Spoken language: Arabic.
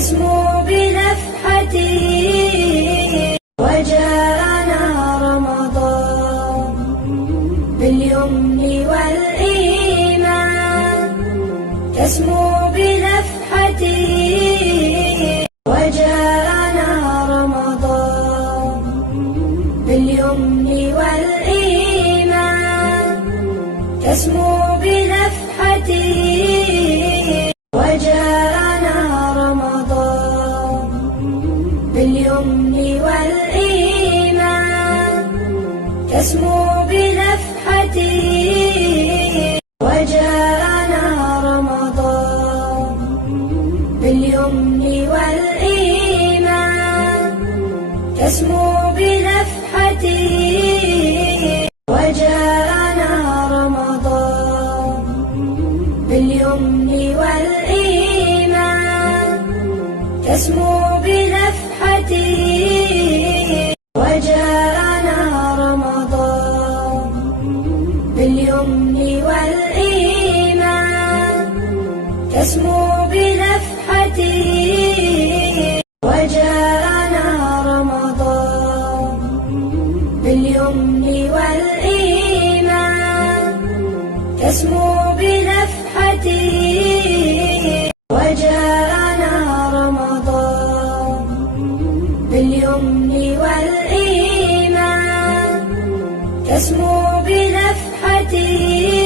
تسمو بنفحته وجاءنا رمضان باليمن والإيمان تسمو بنفحته وجاءنا رمضان باليمن والإيمان تسمو بنفحته وجاءنا رمضان باليمن والإيمان تسمو بنفحته وجاءنا رمضان باليمن والإيمان تسمو بنفحته وجاءنا رمضان باليمن والإيمان تسمو بنفحته وجاءنا رمضان باليمن والإيمان تسمو بنفحته وجاءنا رمضان باليمن والإيمان تسمو بنفحته وجاءنا رمضان باليمن والإيمان تسمو بنفحته